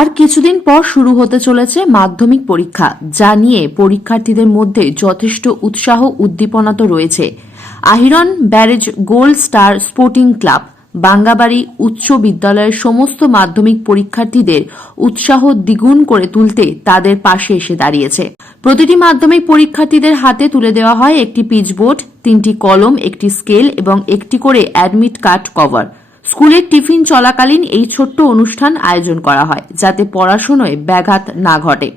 আর কিছুদিন পর শুরু হতে চলেছে মাধ্যমিক পরীক্ষা, যা নিয়ে পরীক্ষার্থীদের মধ্যে যথেষ্ট উৎসাহ উদ্দীপনা তো রয়েছে। Ahiran barrage gold star sporting club, Bangabari উচ্চ বিদ্যালয়ের সমস্ত মাধ্যমিক পরীক্ষার্থীদের উৎসাহ দ্বিগুণ করে তুলতে তাদের পাশে এসে দাঁড়িয়েছে। প্রতিটি মাধ্যমিক পরীক্ষার্থীদের হাতে তুলে দেওয়া হয় একটি পিচবোর্ড, তিনটি কলম, একটি স্কেল এবং একটি করে অ্যাডমিট কার্ড কভার। স্কুলের টিফিন চলাকালীন এই ছোট্ট অনুষ্ঠান আয়োজন করা হয়, যাতে পড়াশোনায় ব্যাঘাত না ঘটে।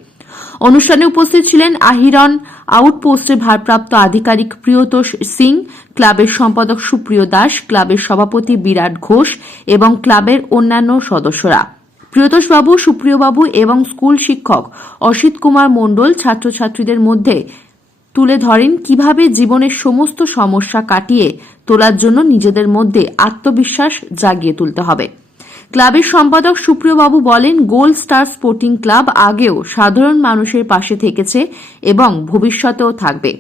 অনুষ্ঠানে উপস্থিত ছিলেন আহিরন আউটপোস্টের ভারপ্রাপ্ত আধিকারিক প্রিয়তোষ সিং, ক্লাবের সম্পাদক সুপ্রিয় দাস, ক্লাবের সভাপতি বিরাট ঘোষ এবং ক্লাবের অন্যান্য সদস্যরা। প্রিয়তোষবাবু সুপ্রিয়বাবু এবং স্কুল শিক্ষক অসিত কুমার মণ্ডল ছাত্রছাত্রীদের মধ্যে তুলে ধরেন কীভাবে জীবনের সমস্ত সমস্যা কাটিয়ে তোলার জন্য নিজেদের মধ্যে আত্মবিশ্বাস জাগিয়ে তুলতে হবে। ক্লাবের সম্পাদক সুপ্রিয়বাবু বলেন, গোল্ড স্টার স্পোর্টিং ক্লাব আগেও সাধারণ মানুষের পাশে থেকেছে এবং ভবিষ্যতেও থাকবে।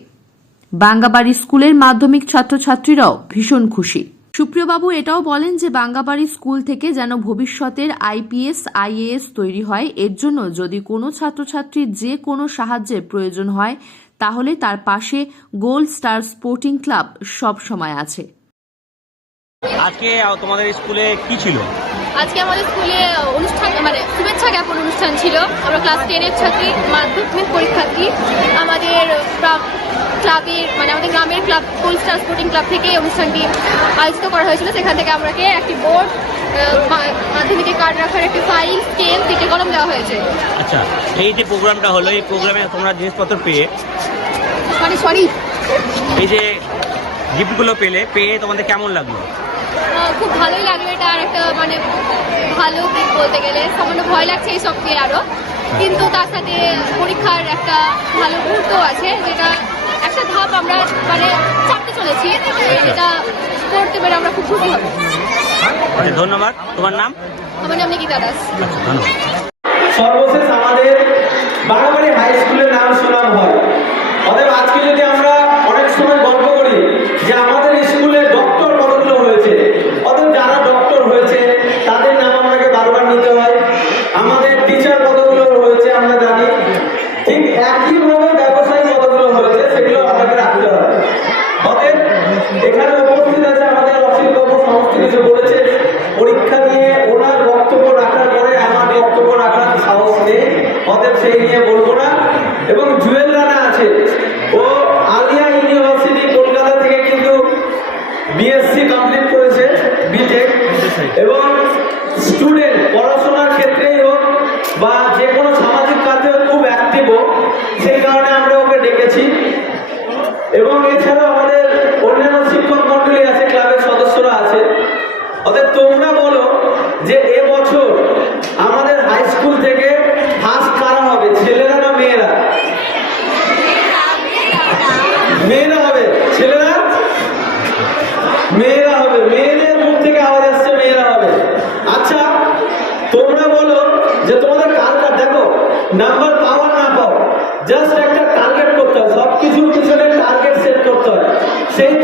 বাঙ্গাবাড়ি স্কুলের মাধ্যমিক ছাত্রছাত্রীরাও ভীষণ খুশি। সুপ্রিয়বাবু এটাও বলেন যে, বাঙ্গাবাড়ি স্কুল থেকে যেন ভবিষ্যতের আইপিএস, আইএএস তৈরি হয়, এর জন্য যদি কোনো ছাত্রছাত্রীর যে কোনো সাহায্যের প্রয়োজন হয় তাহলে তার পাশে গোল্ড স্টার স্পোর্টিং ক্লাব সব সময় আছে। আজকে তোমাদের স্কুলে কি ছিল? আজকে আমাদের স্কুলে অনুষ্ঠান মানে শুভেচ্ছা জ্ঞাপন অনুষ্ঠান ছিল। আমরা ক্লাস টেনের ছাত্রী মাধ্যমিক পরীক্ষার্থী। ক্লাবের মানে আমাদের গ্রামের ক্লাব ফুল স্টার স্পোর্টিং ক্লাব থেকে অনুষ্ঠানটি আয়োজিত করা হয়েছিল। সেখান থেকে আমাকে একটি বোর্ড মাধ্যমিকে কার্ড রাখার একটি ফাইল স্কেল তিনটে কলম দেওয়া হয়েছে। আচ্ছা এই যে প্রোগ্রামটা হলো এই প্রোগ্রামে তোমরা জিনিসপত্র পেয়ে মানে সরি। এই যে গিফটগুলো পেলে পেয়ে তোমাদের কেমন লাগল? খুব ভালোই লাগল এটা আর একটা মানে ভালো দিক বলতে গেলে। সামান্য ভয় লাগছে এইসব নিয়ে আরও কিন্তু তার সাথে পরীক্ষার একটা ভালো মুহূর্ত আছে যেটা একটা ধাপ আমরা মানে চাপতে চলেছি। এটা করতে পেরে আমরা খুব খুশি হব। ধন্যবাদ। তোমার নাম? আমার নাম নিকিতা দাস। আচ্ছা ধন্যবাদ। সর্বশেষ আমাদের অতএব সেই নিয়ে বলব না। এবং জুয়েল রানা আছে। ও আলিয়া ইউনিভার্সিটি কলকাতা থেকে কিন্তু বিএসসি কমপ্লিট করেছে বিটেক এবং স্টুডেন্ট পড়াশোনার ক্ষেত্রেই হোক বা যে কোনো সামাজিক কাজে খুব অ্যাক্টিভ হোক সেই কারণে আমরা ওকে ডেকেছি। এবং এছাড়াও আমাদের অন্যান্য শিক্ষক মন্ডলী আছে ক্লাবের সদস্যরা আছে অতএব তোমরা বলো যে এবছর আমাদের হাই স্কুল থেকে ফার্স্ট কারা হবে ছেলেরা না মেয়েরা মেয়েরা হবে ছেলেরা মেয়েরা হবে মেয়েদের মুখ থেকে আওয়াজ আসছে মেয়েরা হবে আচ্ছা তোমরা বলো যে তোমাদের কালকার দেখো নাম্বার পাওয়া না পাও জাস্ট একটা টার্গেট করতে হয় সব কিছুর পিছনে টার্গেট সেট করতে হয়